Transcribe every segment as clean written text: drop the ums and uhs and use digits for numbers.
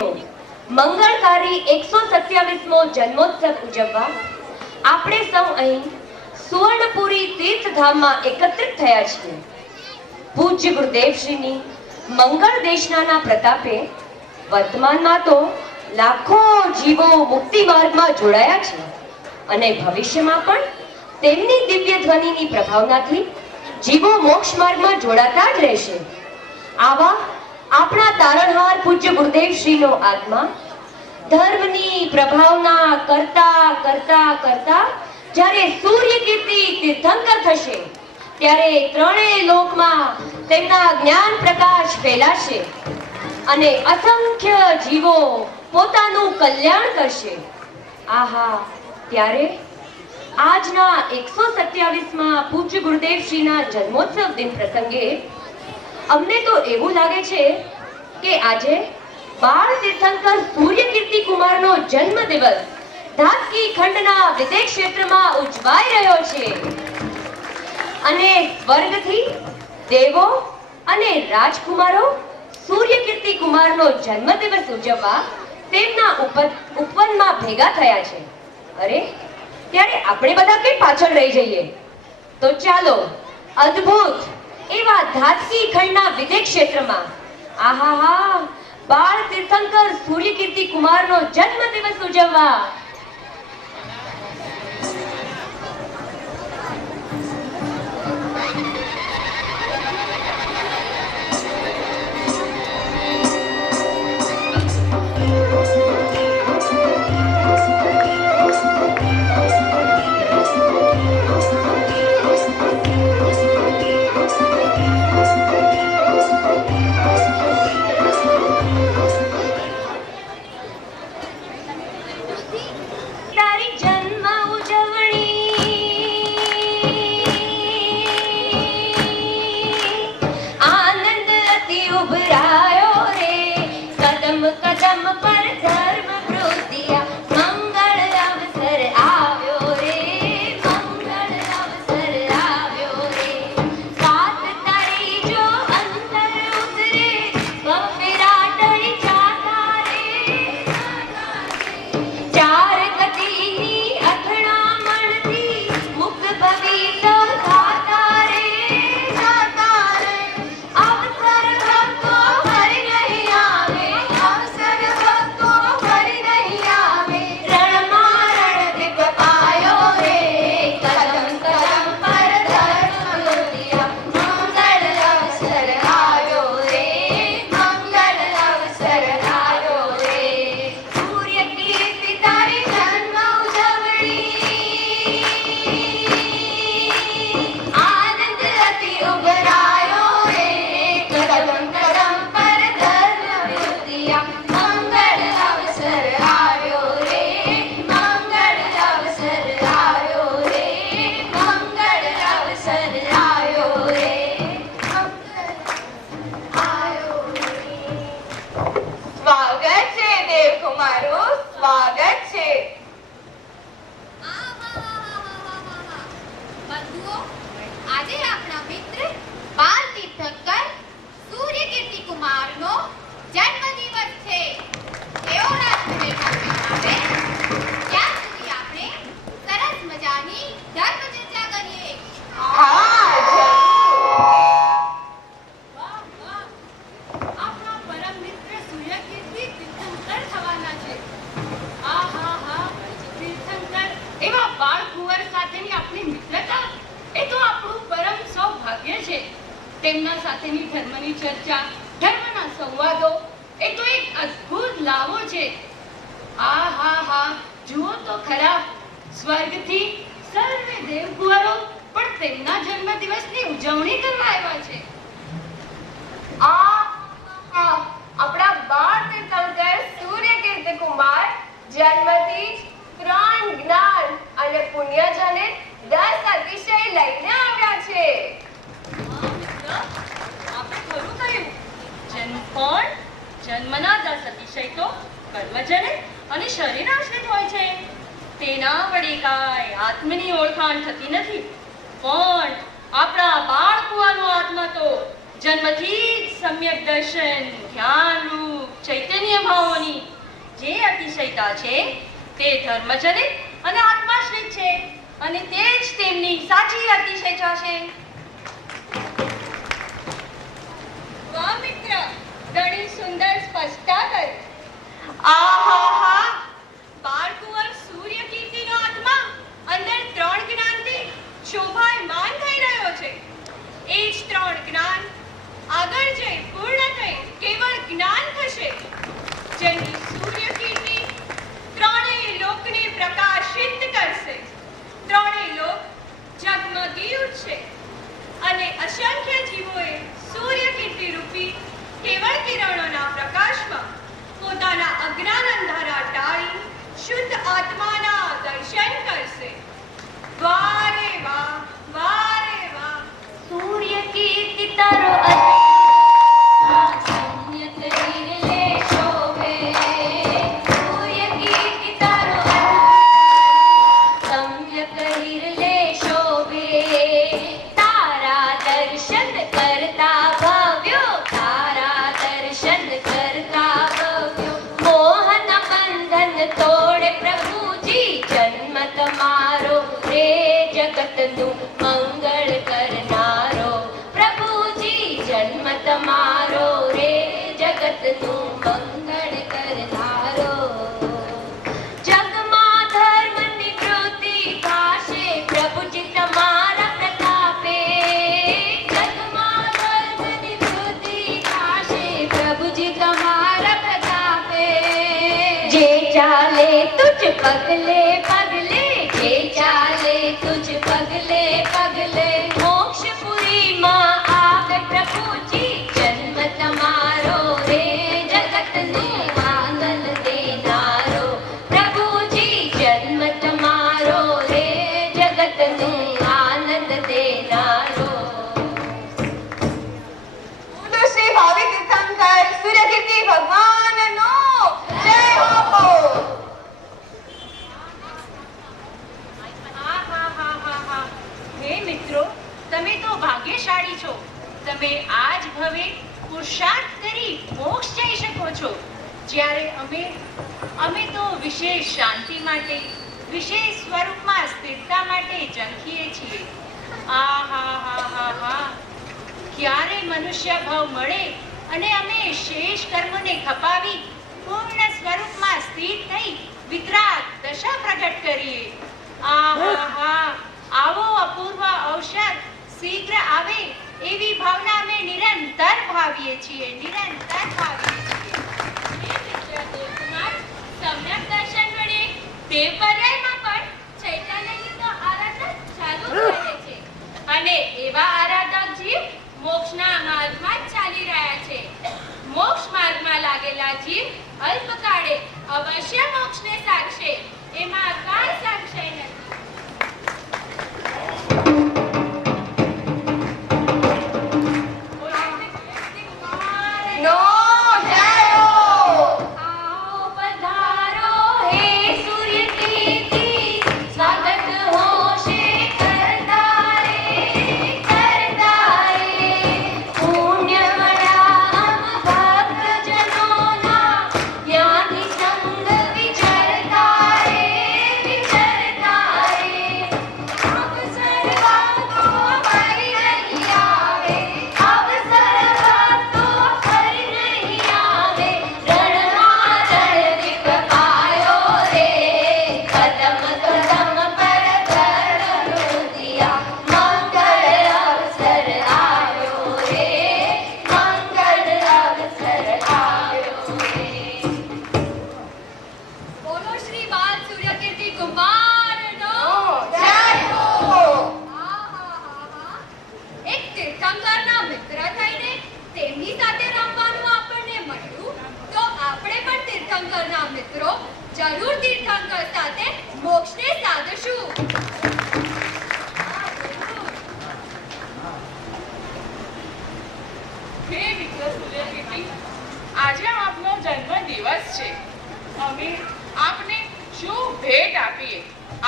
મંગળકારી 127મો જન્મોત્સવ ઉજવવા આપણે સૌ અહીં સુવર્ણપુરી તીર્થધામમાં એકત્રિત થયા છીએ. પૂજ્ય ગુરુદેવશ્રીની મંગળ દેશનાના પ્રતાપે વર્તમાનમાં તો લાખો જીવો મુક્તિ માર્ગમાં જોડાયા છે અને ભવિષ્યમાં પણ તેમની દિવ્ય ધ્વનિની પ્રભાવનાથી જીવો મોક્ષ માર્ગમાં જોડાતા જ રહેશે. આવા આપણા તારણહાર પૂજ્ય ગુરુદેવશ્રીનો આત્મા ધર્મની પ્રભાવના કરતા કરતા કરતા જ્યારે સૂર્યકીર્તિ તીર્થંકર થશે ત્યારે ત્રણેય લોકમાં તેમના જ્ઞાન પ્રકાશ ફેલાશે અને અસંખ્ય જીવો પોતાનું કલ્યાણ કરશે. આહા, ત્યારે આજના 127માં પૂજ્ય ગુરુદેવશ્રીના જન્મોત્સવ દિન પ્રસંગે અમને તો એવું લાગે છે કે આજે બાળ તીર્થંકર સૂર્યકીર્તિ કુમારનો જન્મ દિવસ ધાતકી ખંડના વિદેશ ક્ષેત્રમાં ઉજવાઈ રહ્યો છે અને સ્વર્ગથી દેવો અને રાજકુમારો સૂર્યકીર્તિ કુમારનો જન્મ દિવસ ઉજવવા તેમના ઉપવનમાં ભેગા થયા છે. અરે, ત્યારે આપણે બધા કેમ પાછળ રહી જઈએ? તો ચાલો અદ્ભુત એવા ધાતકી ખંડના વિદેશ ક્ષેત્રમાં આહાહા બાળ તીર્થંકર સૂર્યકીર્તિ કુમારનો જન્મ દિવસ ઉજવવા તેમના સાથેની ધર્મની ચર્ચા, ધર્મના સંવાદો એ તો એક અદ્ભુત લાવો છે. આહાહા, જુઓ તો ખરા, સ્વર્ગથી સર્વે દેવકુંવરો પણ તેમના જન્મદિવસની ઉજવણી કરવા આવ્યા છે. આપણા બાળ તીર્થંકર સૂર્યકીર્તિ કુમાર જન્મથી જ પ્રાણ, જ્ઞાન અને પુણ્ય જનિત 10 અતિશય લઈને આવ્યા છે. જન્મના 10 અતિશય તો કર્મજનિત અને શરીર આશ્રિત હોય છે. તેના વડે કાંઈ આત્મની ઓળખાણ થતી નથી. પણ આપણા બાળકુવાનો આત્મા તો જન્મથી જ સમ્યક દર્શન, ધ્યાન રૂપ ચૈતન્ય ભાવોની જે અતિશયતા છે તે ધર્મજનિત અને આત્માશ્રિત છે અને તે જ તેમની સાચી અતિશયતા છે. વાહ મિત્ર, ઘણી સુંદર સ્પષ્ટતા કરી. આહાહા, બાળકુંવર સૂર્યકીર્તિનો આત્મા અંદર 3 જ્ઞાનથી શોભાયમાન થઈ રહ્યો છે. એ જ 3 જ્ઞાન આગળ જઈ પૂર્ણ થઈ કેવળ જ્ઞાન થશે, જેની સૂર્યકીર્તિ ત્રણેય લોકને પ્રકાશિત કરશે. ત્રણેય લોક ઝગમગી ઉઠશે અને અસંખ્ય જીવોએ સૂર્યકીર્તિ રૂપી કેવળ કિરણોના પ્રકાશમાં પોતાના અજ્ઞાન અંધારા ટાળી શુદ્ધ આત્માના દર્શન કરશે. વાહ રે વાહ, વાહ રે વાહ. સૂર્ય કીર્તિ તારો સમ્યક હિરલે શોભે. સૂર્ય કીર્તિ તારો સમ્યક હિરલે શોભે. તારા દર્શન કરતા ભવ્યો, તારા દર્શન કરતા ભવ્યો. મોહન બંધન તોડે પ્રભુજી, જન્મ તમારો રે જગતનું મંગળ કરનારો. પ્રભુજી જન્મ તમારો રે જગતનું મંગળ કરનારો. જગમાં ધર્મની વૃદ્ધિ થાશે પ્રભુજી તમારા પ્રતાપે. જગમાં ધર્મની વૃદ્ધિ થાશે પ્રભુજી તમારા પ્રતાપે. જે ચાલે તુજ પગલે પગલે, જે ચાલે તુજ પગલે પગલે. મોક્ષપુરીમાં આવે પ્રભુજી, જન્મ તમારો રે જગતને આનંદ દેનારો. પ્રભુજી જન્મ તમારો રે જગતને આનંદ દેનારો. બોલો શ્રી ભાવિ તીર્થંકર સૂર્યકીર્તિ ભગવાનનો જય હો. આહાહાહાહા. હે મિત્રો, તમે તો ભાગ્યશાળી છો. તમે આજ ભવે પુરુષાર્થ કરી મોક્ષ જઈ શકો છો, જ્યારે અમે તો વિશેષ શાંતિ માટે, વિશેષ સ્વરૂપમાં સ્થિરતા માટે ઝંખીએ છીએ. આહાહાહાહા. ક્યારે મનુષ્ય ભાવ મળે અને અમે શેષ કર્મોને ખપાવી પૂર્ણ સ્વરૂપમાં સ્થિર થઈ વિતરાગ દશા પ્રગટ કરીએ. આહાહા. આવો અપૂર્વ અવસર શીઘ્ર આવે એવી ભાવના અમે નિરંતર ભાવીએ છીએ, નિરંતર ભાવીએ છીએ. હે મિત્ર દેવકુમાર, સમ્યક દર્શન વડે દેવ પર્યાયમાં પણ ચૈતન્યની તો આરાધના ચાલુ જ રહે છે અને એવા આરાધક જીવ મોક્ષના માર્ગમાં જ ચાલી રહ્યા છે. મોક્ષ માર્ગમાં લાગેલા જીવ અલ્પકાળે અવશ્ય મોક્ષને સાધશે, એમાં કાંઈ સંશય નથી. નો જય હો. आओ पधारो हे सूर्य कीर्ति, स्वागत होशे करतारे करतारे. पुण्यवड़ा हम भक्त जनोना, यानि संग विचरता रे विचरता रे. अवसर भक्तो फरी नहीं आवे, अवसर भक्तो फरी नहीं आवे. रणમાં રણદીપ આયો રે, કદમ કદમ પર ધર્મ દિયા. મંગળ અવસર આવ્યો રે, મંગળ અવસર આવ્યો રે. બોલો શ્રી બાલ સૂર્યકીર્તિ કુમારનો જય હો. આહાહાહા. એક તીર્થંકરના મિત્ર થઈને તેમની સાથે રમવાનું આપણને મળ્યું, તો આપણે પણ તીર્થંકરના મિત્રો જરૂર તીર્થંકર સાથે મોક્ષને સાધશું. હે મિત્ર સૂર્યકીર્તિ, આજે આપનો જન્મદિવસ છે. અમે આપને શું ભેટ આપીએ?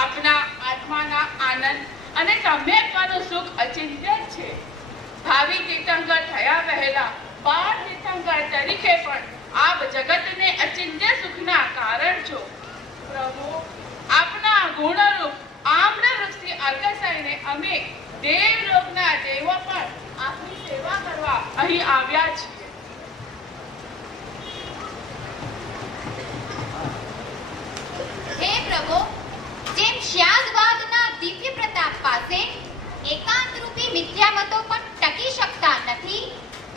આપના આત્માના આનંદ અને સમ્યકતાનું સુખ અચિંત્ય જ છે. ભાવિ તીર્થંકર થયા પહેલા બાળ તીર્થંકર તરીકે પણ આપ જગતને અચિંત્ય સુખના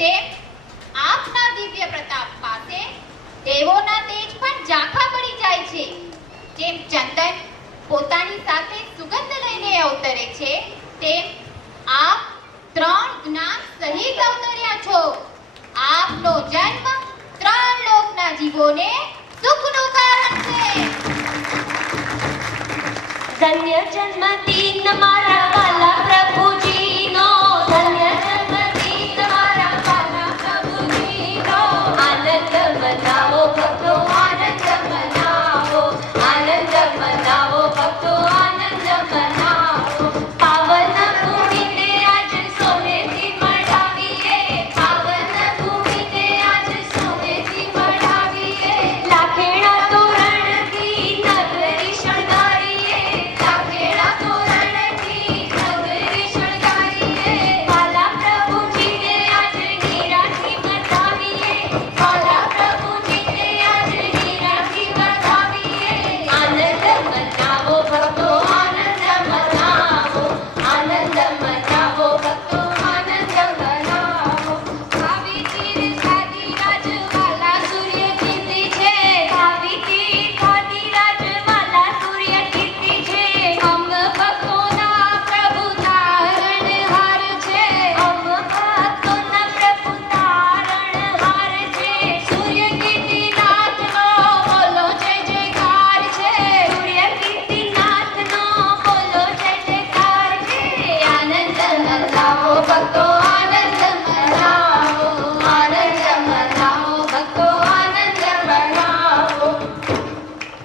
તેમ આપના દિવ્ય પ્રતાપ પાસે દેવોના તેજ પણ ઝાંખા પડી જાય છે. જેમ ચંદન પોતાની સાથે સુગંધ લઈને અવતરે છે, તેમ આપ ત્રણ જ્ઞાન સહિત અવતર્યા છો. આપનો જન્મ ત્રણ લોકના જીવોને સુખનું કારણ છે. ધન્ય જન્મદિન મારા વાલા પ્રભુજીનો, ધન્ય જન્મદિન મારા વાલા પ્રભુજીનો. આનંદ મનાવો ભક્તો, આનંદ મનાવો, આનંદ મનાવો ભક્તો, આનંદ મનાવો. પાવન ભૂમિને આજ સોનેથી મઢાવીએ, પાવન ભૂમિને આજ સોનેથી મઢાવીએ. લાખેણા તોરણથી નગરી શણગારીએ, લાખેણા તોરણથી નગરી શણગારીએ. વાલા પ્રભુજીને આજ નીરાથી વધાવીએ, વાલા પ્રભુજીને આજ નીરાથી વધાવીએ. આનંદ મનાવો ભક્તો, આનંદ મનાવો, આનંદ મનાવો ભક્તો, આનંદ મનાવો. ભાવી તીર ખાધી રાજ વાલા સૂર્ય કીર્તિ છે, ભાવી તીર ખાધી રાજ વાલા સૂર્ય કીર્તિ છે. અંગ ભક્તોના પ્રભુ તારણહાર છે, અંગ ભક્તોના પ્રભુ તારણહાર છે. સૂર્ય કીર્તિનાથનો બોલો જય જયકાર છે, સૂર્ય કીર્તિનાથનો બોલો જય જયકાર છે. આનંદ મનાવો ભક્તો,